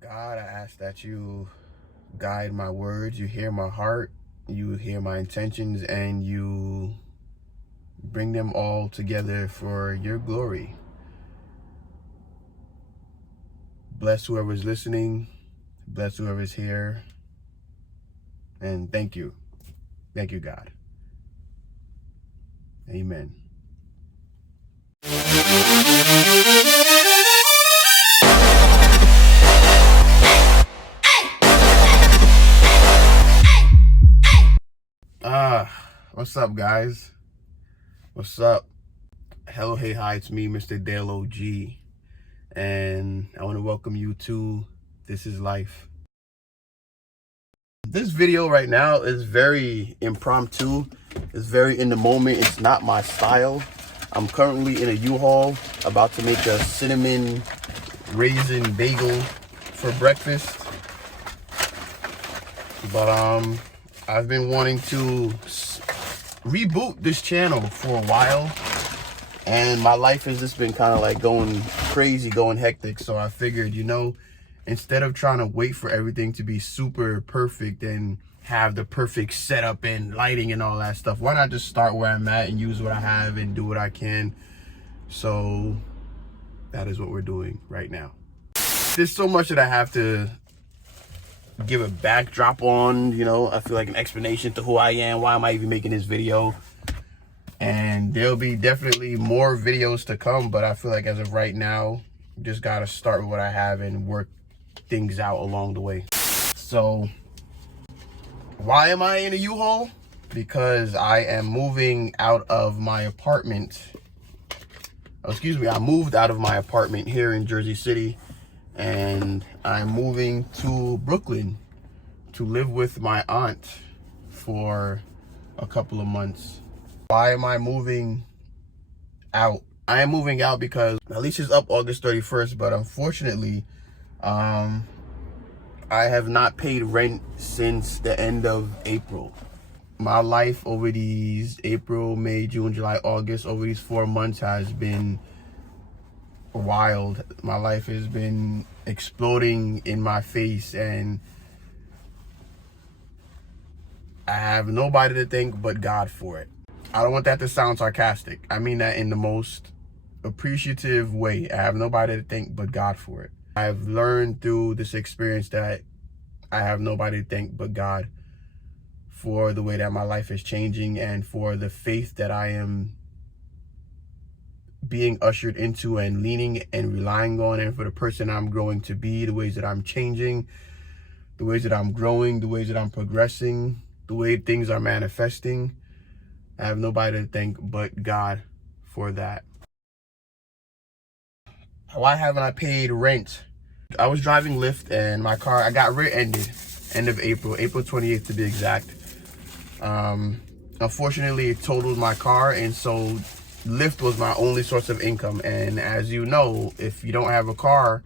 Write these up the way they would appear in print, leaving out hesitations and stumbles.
God, I ask that you guide my words, you hear my heart, you hear my intentions, and you bring them all together for your glory. Bless whoever's listening, bless whoever's here, and thank you. Thank you, God. Amen. What's up, guys? What's up? Hello, hey, hi, it's me, Mr. Dale OG, and I want to welcome you to This Is Life. This video right now is very impromptu. It's very in the moment. It's not my style. I'm currently in a U-Haul about to make a cinnamon raisin bagel for breakfast. But I've been wanting to reboot this channel for a while, and my life has just been kind of like going crazy, going hectic. So I figured, instead of trying to wait for everything to be super perfect and have the perfect setup and lighting and all that stuff, why not just start where I'm at and use what I have and do what I can? So that is what we're doing right now. There's so much that I have to give a backdrop on, I feel like an explanation to who I am, why am I even making this video. And there'll be definitely more videos to come, but I feel like as of right now, just gotta start with what I have and work things out along the way. So why am I in a U-Haul? Because I am moving out of my apartment. I moved out of my apartment here in Jersey City, and I'm moving to Brooklyn to live with my aunt for a couple of months. Why am I moving out? I am moving out because my lease is up August 31st, but unfortunately, I have not paid rent since the end of April. My life over these April, May, June, July, August, over these 4 months has been wild. My life has been exploding in my face, and I have nobody to thank but God for it. I don't want that to sound sarcastic. I mean that in the most appreciative way. I have nobody to thank but God for it. I've learned through this experience that I have nobody to thank but God for the way that my life is changing, and for the faith that I am being ushered into and leaning and relying on, and for the person I'm growing to be, the ways that I'm changing, the ways that I'm growing, the ways that I'm progressing, the way things are manifesting. I have nobody to thank but God for that. Why haven't I paid rent? I was driving Lyft, and my car, I got rear-ended end of April 28th to be exact. Unfortunately, it totaled my car, and so Lyft was my only source of income. And as you know, if you don't have a car,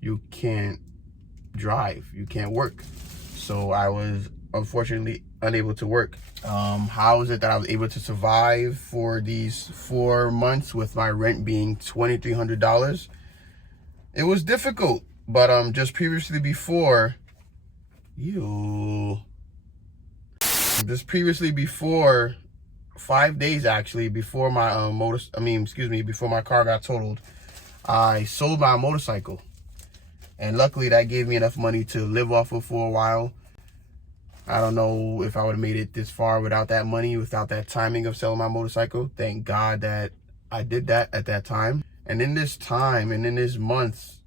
you can't drive, you can't work. So I was unfortunately unable to work. How is it that I was able to survive for these 4 months with my rent being $2,300? It was difficult, but just previously before, just previously before 5 days actually, before my before my car got totaled, I sold my motorcycle, and luckily that gave me enough money to live off of for a while. I don't know if I would have made it this far without that money, without that timing of selling my motorcycle. Thank God that I did that at that time. And in this time, and in this month,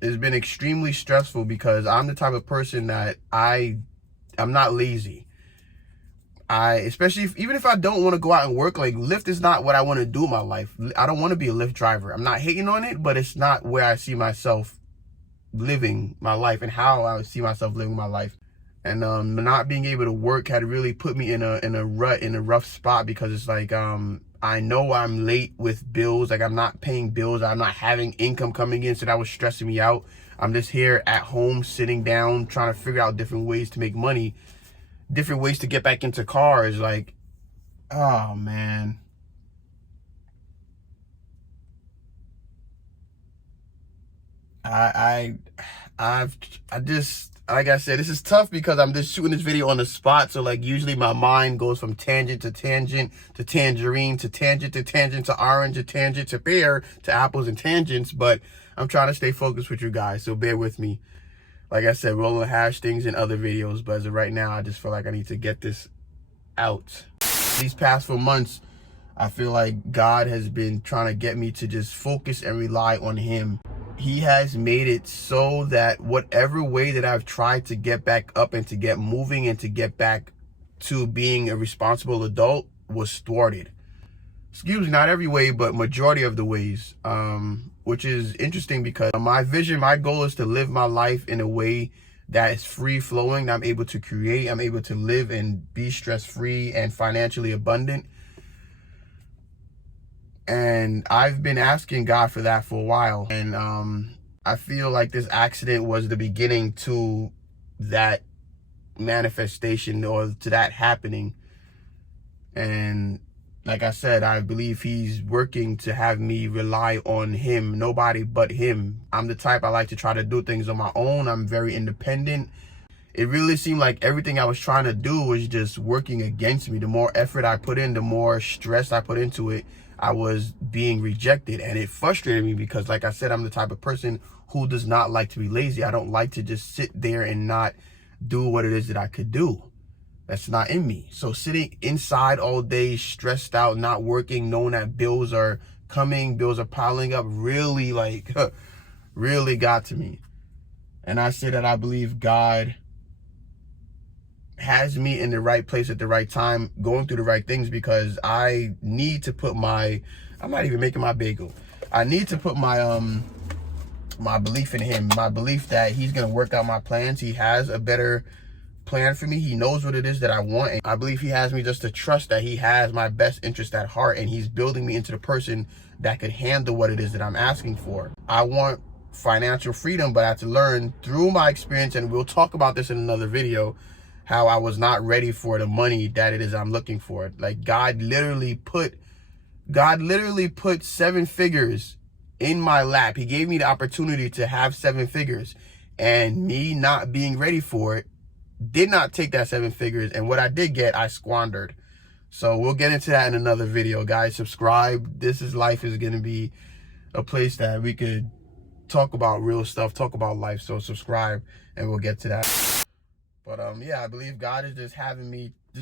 it's been extremely stressful, because I'm the type of person that I'm not lazy. Even if I don't want to go out and work, like, Lyft is not what I want to do in my life. I don't want to be a Lyft driver. I'm not hating on it, but it's not where I see myself living my life and how I see myself living my life. And not being able to work had really put me in a rut, in a rough spot, because it's like, I know I'm late with bills. Like, I'm not paying bills. I'm not having income coming in. So that was stressing me out. I'm just here at home, sitting down, trying to figure out different ways to make money, different ways to get back into cars. Like, oh man. I just, like I said, this is tough because I'm just shooting this video on the spot. So like usually my mind goes from tangent to tangent to tangerine to tangent to orange to tangent to pear to apples and tangents. But I'm trying to stay focused with you guys, so bear with me. Like I said, we're gonna hash things in other videos, but as of right now, I just feel like I need to get this out. These past 4 months, I feel like God has been trying to get me to just focus and rely on him. He has made it so that whatever way that I've tried to get back up and to get moving and to get back to being a responsible adult was thwarted. Excuse me, not every way, but majority of the ways, which is interesting because my vision, my goal is to live my life in a way that is free flowing. I'm able to create, I'm able to live and be stress free and financially abundant. And I've been asking God for that for a while. And I feel like this accident was the beginning to that manifestation or to that happening. And like I said, I believe he's working to have me rely on him, nobody but him. I'm the type, I like to try to do things on my own. I'm very independent. It really seemed like everything I was trying to do was just working against me. The more effort I put in, the more stress I put into it, I was being rejected. And it frustrated me because, like I said, I'm the type of person who does not like to be lazy. I don't like to just sit there and not do what it is that I could do. That's not in me. So sitting inside all day, stressed out, not working, knowing that bills are coming, bills are piling up, really really got to me. And I say that I believe God has me in the right place at the right time, going through the right things, because I need to put I'm not even making my bagel. I need to put my my belief in him, my belief that he's going to work out my plans. He has a better plan for me. He knows what it is that I want. And I believe he has me just to trust that he has my best interest at heart, and he's building me into the person that could handle what it is that I'm asking for. I want financial freedom, but I have to learn through my experience, and we'll talk about this in another video, how I was not ready for the money that it is I'm looking for. Like God literally put 7 figures in my lap. He gave me the opportunity to have 7 figures, and me not being ready for it did not take that 7 figures. And what I did get, I squandered. So we'll get into that in another video, guys. Subscribe. This is Life is going to be a place that we could talk about real stuff, talk about life. So subscribe and we'll get to that. But yeah, I believe God is just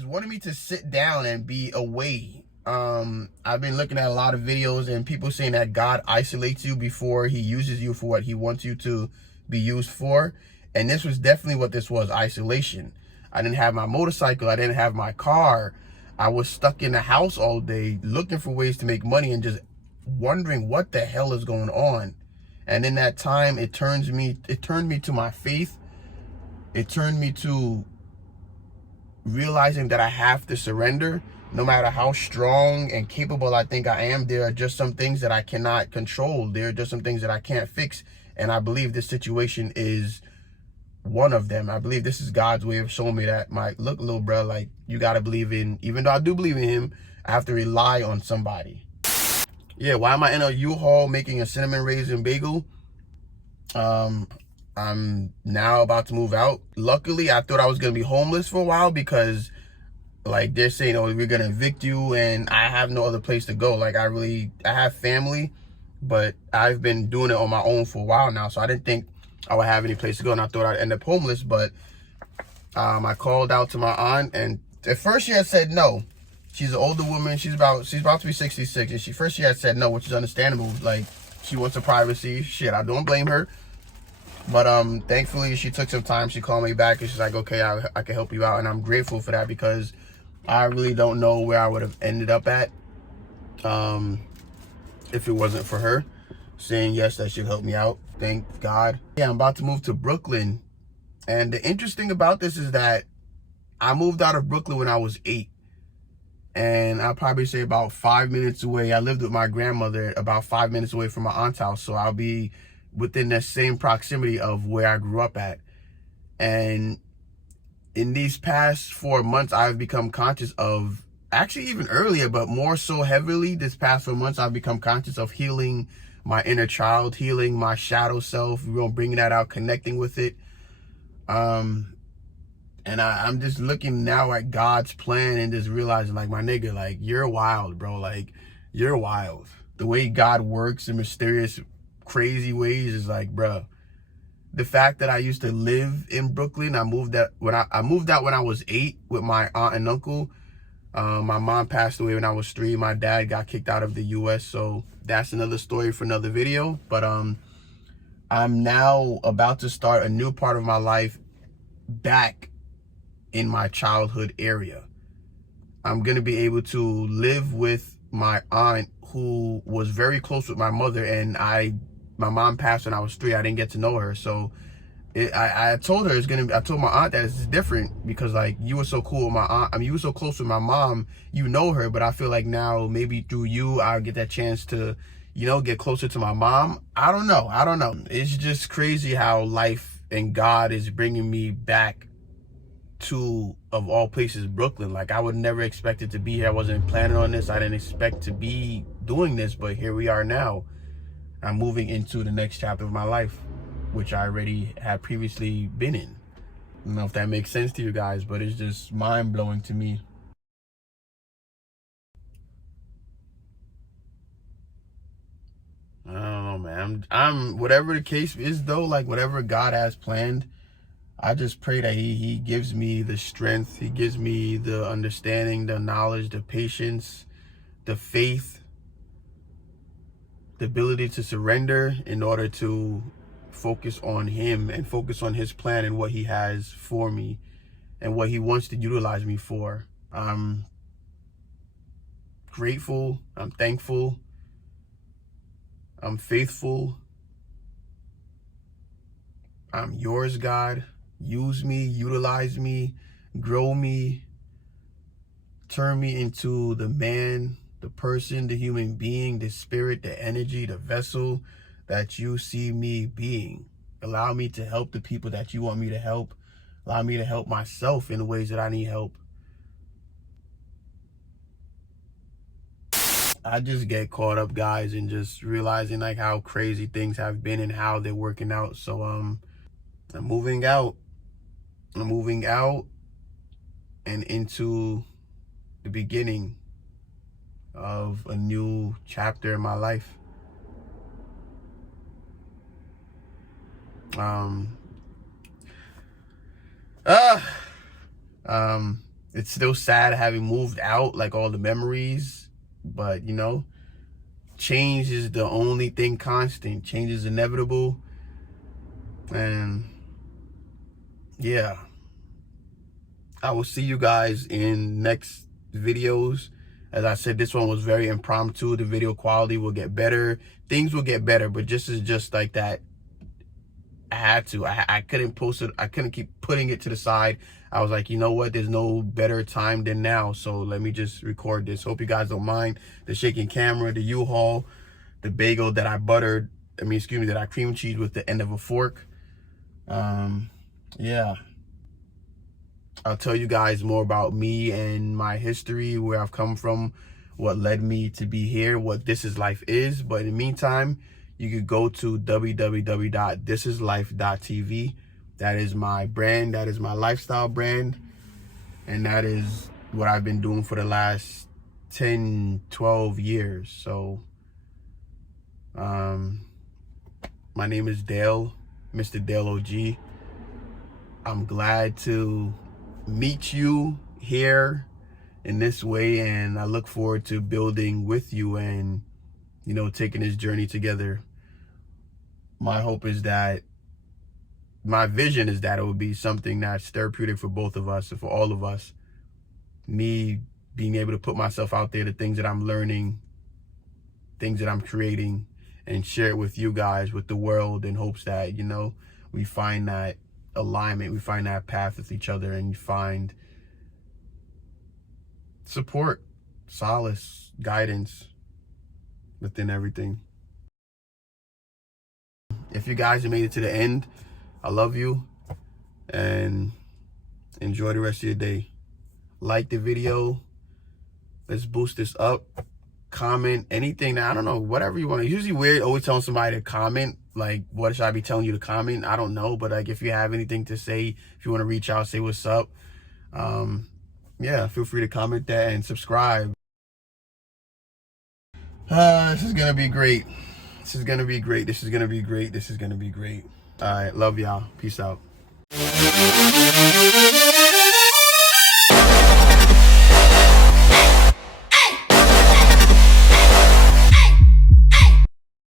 wanting me to sit down and be away. I've been looking at a lot of videos and people saying that God isolates you before he uses you for what he wants you to be used for. And this was definitely what this was, isolation. I didn't have my motorcycle. I didn't have my car. I was stuck in the house all day looking for ways to make money and just wondering what the hell is going on. And in that time, it turned me to my faith. It turned me to realizing that I have to surrender. No matter how strong and capable I think I am, there are just some things that I cannot control. There are just some things that I can't fix. And I believe this situation is one of them. I believe this is God's way of showing me that, look, little bro, like, you got to believe in, even though I do believe in him, I have to rely on somebody. Yeah, why am I in a U-Haul making a cinnamon raisin bagel? I'm now about to move out. Luckily, I thought I was going to be homeless for a while because, like, they're saying, oh, we're going to evict you, and I have no other place to go. Like, I have family, but I've been doing it on my own for a while now, so I didn't think I would have any place to go, and I thought I'd end up homeless. But I called out to my aunt, and at first she had said no. She's an older woman. She's about to be 66, and she had said no, which is understandable. Like, she wants her privacy. Shit, I don't blame her. But thankfully, she took some time. She called me back, and she's like, okay, I can help you out. And I'm grateful for that, because I really don't know where I would have ended up at if it wasn't for her saying yes, that she'd help me out. Thank God. Yeah, I'm about to move to Brooklyn. And the interesting about this is that I moved out of Brooklyn when I was 8. And I'll probably say about 5 minutes away. I lived with my grandmother about 5 minutes away from my aunt's house. So I'll be within the same proximity of where I grew up at. And in these past 4 months, I've become conscious of actually even earlier, but more so heavily this past 4 months, I've become conscious of healing my inner child, healing my shadow self, bringing that out, connecting with it. And I'm just looking now at God's plan and just realizing, like, my nigga, like, you're wild, bro. Like, you're wild. The way God works in mysterious, crazy ways is like, bro. The fact that I used to live in Brooklyn, I moved out when I was 8 with my aunt and uncle. My mom passed away when I was 3. My dad got kicked out of the U.S. So that's another story for another video. But I'm now about to start a new part of my life back in my childhood area. I'm going to be able to live with my aunt, who was very close with my mother, and my mom passed when I was 3. I didn't get to know her. So I told her I told my aunt that it's different because, like, you were so cool with my aunt. I mean, you were so close with my mom, you know her, but I feel like now maybe through you, I'll get that chance to, get closer to my mom. I don't know. It's just crazy how life and God is bringing me back to, of all places, Brooklyn. Like, I would never expect it to be here. I wasn't planning on this. I didn't expect to be doing this, but here we are now. I'm moving into the next chapter of my life, which I already had previously been in. I don't know if that makes sense to you guys, but it's just mind-blowing to me. I don't know, man. I'm whatever the case is, though, like, whatever God has planned, I just pray that he gives me the strength, he gives me the understanding, the knowledge, the patience, the faith, the ability to surrender in order to focus on him and focus on his plan and what he has for me and what he wants to utilize me for. I'm grateful, I'm thankful, I'm faithful. I'm yours, God. Use me, utilize me, grow me, turn me into the man, the person, the human being, the spirit, the energy, the vessel that you see me being. Allow me to help the people that you want me to help. Allow me to help myself in the ways that I need help. I just get caught up, guys, in just realizing, like, how crazy things have been and how they're working out. So I'm moving out. I'm moving out and into the beginning of a new chapter in my life. It's still sad having moved out, like, all the memories, but change is the only thing constant. Change is inevitable. And yeah, I will see you guys in next videos. As I said, this one was very impromptu. The video quality will get better. Things will get better, but just like that, I had to. I couldn't post it. I couldn't keep putting it to the side. I was like, you know what? There's no better time than now. So let me just record this. Hope you guys don't mind the shaking camera, the U-Haul, the bagel that I buttered. That I cream cheese with the end of a fork. Yeah. I'll tell you guys more about me and my history, where I've come from, what led me to be here, what This Is Life is. But in the meantime, you could go to www.THisLIFEtv. That is my brand. That is my lifestyle brand. And that is what I've been doing for the last 10, 12 years. So, my name is Dale, Mr. Dale OG. I'm glad to meet you here in this way, and I look forward to building with you and taking this journey together. My hope is that, my vision is that it would be something that's therapeutic for both of us, for all of us. Me being able to put myself out there, the things that I'm learning, things that I'm creating, and share it with you guys, with the world, in hopes that we find that alignment, we find that path with each other, and you find support, solace, guidance within everything. If you guys have made it to the end, I love you, and enjoy the rest of your day. Like the video, Let's boost this up. Comment anything that, I don't know, whatever you want. It's usually weird always telling somebody to comment. Like, what should I be telling you to comment? I don't know, but like, if you have anything to say, if you want to reach out, say what's up, yeah, feel free to comment that and subscribe. This is gonna be great. This is gonna be great. This is gonna be great. This is gonna be great. All right, love y'all. Peace out.